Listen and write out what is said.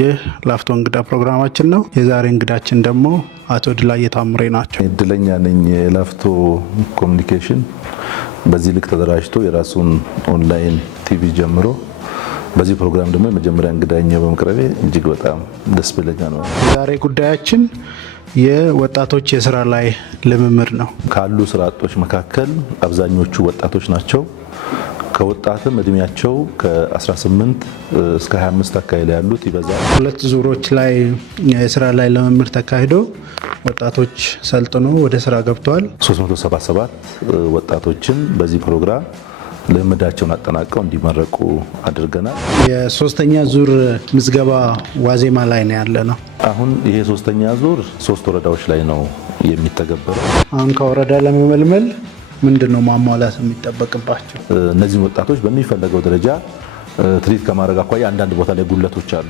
ይህ ላፍቶ እንግዳ ፕሮግራማችን ነው። የዛሬ እንግዳችን ደግሞ አቶ ድላዬ ታምሬ ናቸው። እድለኛ ነኝ። ላፍቶ ኮሙኒኬሽን በዚህ ልክ ተደራጅቶ የራሱን ኦንላይን ቲቪ ጀምሮ በዚህ ፕሮግራም ደግሞ የመጀመሪያ እንግዳኛ በመቅረቤ እጅግ በጣም ደስ ብሎኛል። የዛሬ ጉዳያችን የወጣቶች የስራ ላይ ልምምድ ነው። ካሉ ስራ አጦች መካከል አብዛኞቹ ወጣቶች ናቸው። ከወጣትም እድሜያቸው ከ18 እስከ 25 አካባቢ ላይ ያሉት ይበዛል። ሁለት ዙሮች ላይ የስራ ላይ ልምምድ ተካሂዶ ወጣቶች ሰልጥኖ ወደ ስራ ገብተዋል። 377 ወጣቶችን በዚህ ፕሮግራም ልምምዳቸውን አጠናቀው እንዲመረቁ አድርገናል። የሶስተኛ ዙር ምዝገባ ዋዜማ ላይ ነው ያለ ነው። አሁን ይሄ ሶስተኛ ዙር 3 ወረዳዎች ላይ ነው የሚተገበረው። አሁን ከወረዳ ለመመልመል ምንድነው ማሟላት የሚጠበቅባቸው? እነዚህ ወጣቶች በሚፈለገው ደረጃ ትሪት ከማድረግ አኳያ አንዳንድ ቦታ ላይ ጉለቶች አሉ።